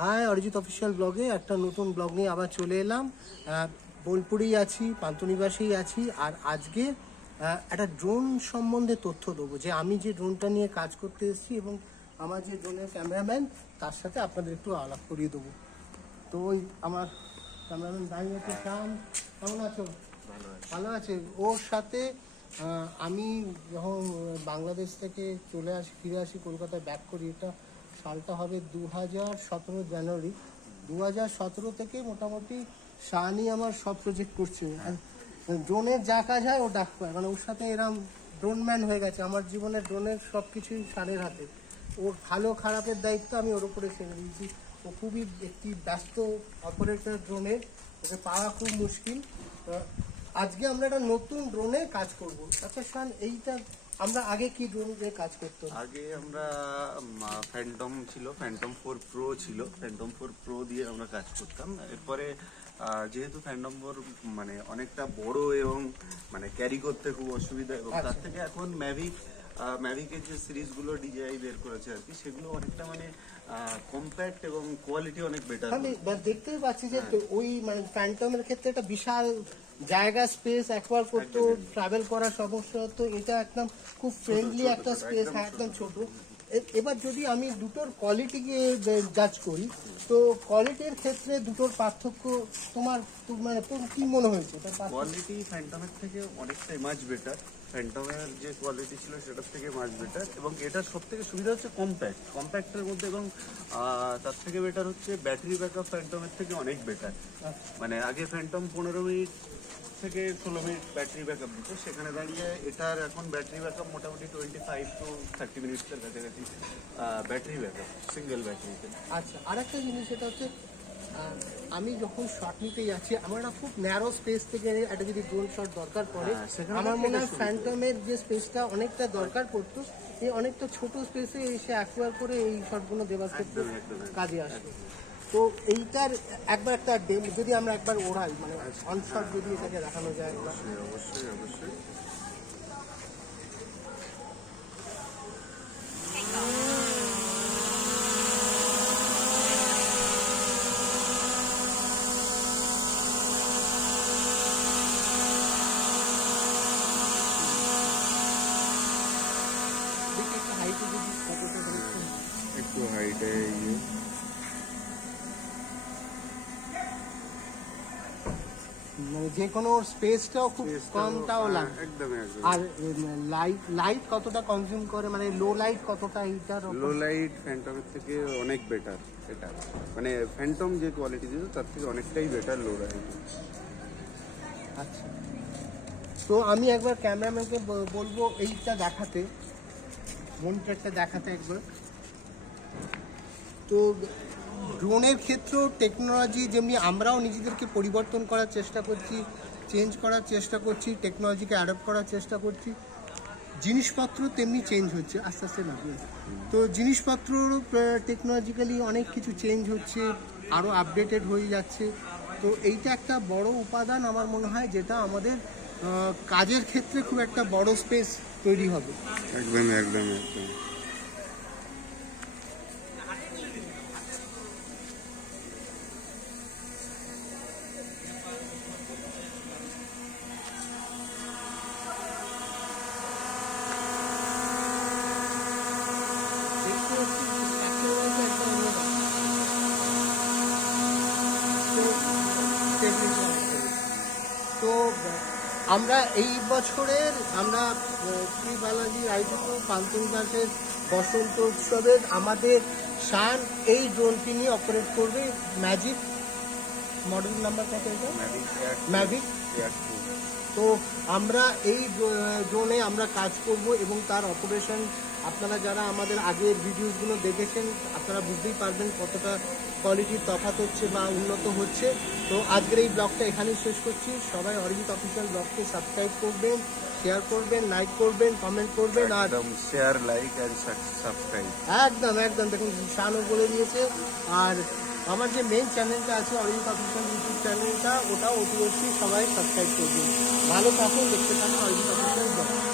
High, Arijit official ব্লগে একটা নতুন ব্লগ নিয়ে আবার চলে এলাম। বোলপুরেই আছি, পান্থনিবাসেই আছি। আর আজকে একটা ড্রোন সম্বন্ধে তথ্য দেবো, যে আমি যে ড্রোনটা নিয়ে কাজ করতে এসেছি এবং আমার যে ড্রোনের ক্যামেরাম্যান, তার সাথে আপনাদের একটু আলাপ করিয়ে দেবো। তো ওই আমার ক্যামেরাম্যান দাঁড়িয়ে আছে। শ্যাম, কেমন আছো? ভালো আছে। ওর সাথে আমি যখন বাংলাদেশ থেকে ফিরে আসি কলকাতায় ব্যাক করি, এটা সালটা হবে 2017 জানুয়ারি। 2017 থেকে মোটামুটি শাহানি আমার সব প্রজেক্ট করছে। আর ড্রোনের যা কাজ হয় ও ডাক পায়, মানে ওর সাথে এরম ড্রোনম্যান হয়ে গেছে। আমার জীবনের ড্রোনের সব কিছুই শানের হাতে। ওর ভালো খারাপের দায়িত্ব আমি ওর উপরে ছেড়ে দিয়েছি। ও খুবই একটি ব্যস্ত অপারেটর ড্রোনের, ওকে পাওয়া খুব মুশকিল। আজকে আমরা একটা নতুন ড্রোনে কাজ করব। আচ্ছা শান, এইটা আমরা আগে কি ড্রোন দিয়ে কাজ করতাম? আগে আমরা ফ্যান্টম ছিল, ফ্যান্টম 4 প্রো ছিল, ফ্যান্টম 4 প্রো দিয়ে আমরা কাজ করতাম। এরপরে যেহেতু ফ্যান্টম 4 মানে অনেকটা বড় এবং মানে ক্যারি করতে খুব অসুবিধা, এবং তার থেকে এখন ম্যাভিকের যে সিরিজগুলো ডিজিআই বের করেছে আর কি, সেগুলো অনেকটা মানে কম্প্যাক্ট এবং কোয়ালিটি অনেক বেটার। আমি দেখতেই পাচ্ছি যে ওই মানে ফ্যান্টমের ক্ষেত্রে একটা বিশাল জায়গা, স্পেস অ্যাকোয়ার করতে ট্রাভেল করার সমস্যা হতো। এটা একদম খুব ফ্রেন্ডলি একটা স্পেস, একদম ছোট। এবার যদি আমি দুটোর কোয়ালিটিকে জাজ করি, তো কোয়ালিটির ক্ষেত্রে দুটোর পার্থক্য তোমার মানে কি মনে হয়েছে? কোয়ালিটি ফ্যান্টমের থেকে অনেকটাই মাচ বেটার। ফ্যান্টমের যে কোয়ালিটি ছিল সেটার থেকে মাচ বেটার, এবং এটার সব থেকে সুবিধা হচ্ছে কম্প্যাক্টের মধ্যে, এবং তার থেকে বেটার হচ্ছে ব্যাটারি ব্যাকআপ ফ্যান্টমের থেকে অনেক বেটার। মানে আগে ফ্যান্টম 15 মিনিট থেকে 16 মিনিট ব্যাটারি ব্যাকআপ দিত, সেখানে দাঁড়িয়ে এটার এখন ব্যাটারি ব্যাকআপ মোটামুটি 25 to 30 মিনিটসের কাছাকাছি ব্যাটারি ব্যাকআপ সিঙ্গেল ব্যাটারিতে। আচ্ছা, আর একটা জিনিস, সেটা হচ্ছে আমি যখন শট নিতে যাচ্ছি, আমার একটা খুব ন্যারো স্পেস থেকে একটা যদি ড্রোন শট দরকার পড়ে, আমার মনে হয় ফ্যান্টমের যে স্পেসটা অনেকটা দরকার পড়তো, এই অনেকটা ছোট স্পেসে এসে অ্যাকোয়ার করে এই শটগুলো দেওয়ার ক্ষেত্রে কাজে আসে। তো এইটার একবার একটা যদি আমরা একবার ওড়াই, মানে অন শট যদি এটাকে দেখানো যায়। অবশ্যই অবশ্যই। একটু হাইটে মানে যে কোনো স্পেসটাও খুব কমটাও লাগে একদমই। আর লাইট কতটা কনজিউম করে, মানে লো লাইট কতটা? এইটার লো লাইট ফ্যান্টমের থেকে অনেক বেটার। এটা মানে ফ্যান্টম যে কোয়ালিটি দিত তার থেকে অনেকটাই বেটার লো লাইট। আচ্ছা, তো আমি একবার ক্যামেরাম্যানকে বলবো এইটা দেখাতে, মনিটরটা দেখাতে একবার। তো ড্রোনের ক্ষেত্রেও টেকনোলজি যেমনি আমরাও নিজেদেরকে পরিবর্তন করার চেষ্টা করছি, চেঞ্জ করার চেষ্টা করছি, টেকনোলজিকে অ্যাডপ্ট করার চেষ্টা করছি, জিনিসপত্র তেমনি চেঞ্জ হচ্ছে আস্তে আস্তে না। তো জিনিসপত্র টেকনোলজিক্যালি অনেক কিছু চেঞ্জ হচ্ছে, আরও আপডেটেড হয়ে যাচ্ছে। তো এইটা একটা বড় উপাদান আমার মনে হয়, যেটা আমাদের কাজের ক্ষেত্রে খুব একটা বড় স্পেস তৈরি হবে। একদম একদম একদম। তো আমরা এই বছরের শ্রী বালাজি রাইডুটো পান্থনিবাসের বসন্ত উৎসবের আমাদের শান এই ড্রোনটি নিয়ে অপারেট করবে। ম্যাজিক মডেল নাম্বার কত? এটা ম্যাভিক। তো আমরা এই ড্রোনে আমরা কাজ করব, এবং তার অপারেশন আপনারা যারা আমাদের আগের ভিডিওসগুলো দেখেছেন, আপনারা বুঝতেই পারবেন কতটা কোয়ালিটির তফাৎ হচ্ছে বা উন্নত হচ্ছে। তো আজকের এই ব্লগটা এখানেই শেষ করছি। সবাই অরিজিৎ অফিসিয়াল ব্লগকে সাবস্ক্রাইব করবেন, শেয়ার করবেন, লাইক করবেন, কমেন্ট করবেন। আর শেয়ার, লাইক এন্ড সাবস্ক্রাইব। একদম একদম, দেখুন শানও বলে দিয়েছে। আর আমার যে মেইন চ্যানেলটা আছে অরিজিৎ অফিসিয়াল ইউটিউব চ্যানেলটা, ওটাও অতি অবশ্যই সবাই সাবস্ক্রাইব করবেন। ভালো থাকুন, দেখতে থাকুন অরিজিৎ অফিসিয়াল ব্লগ।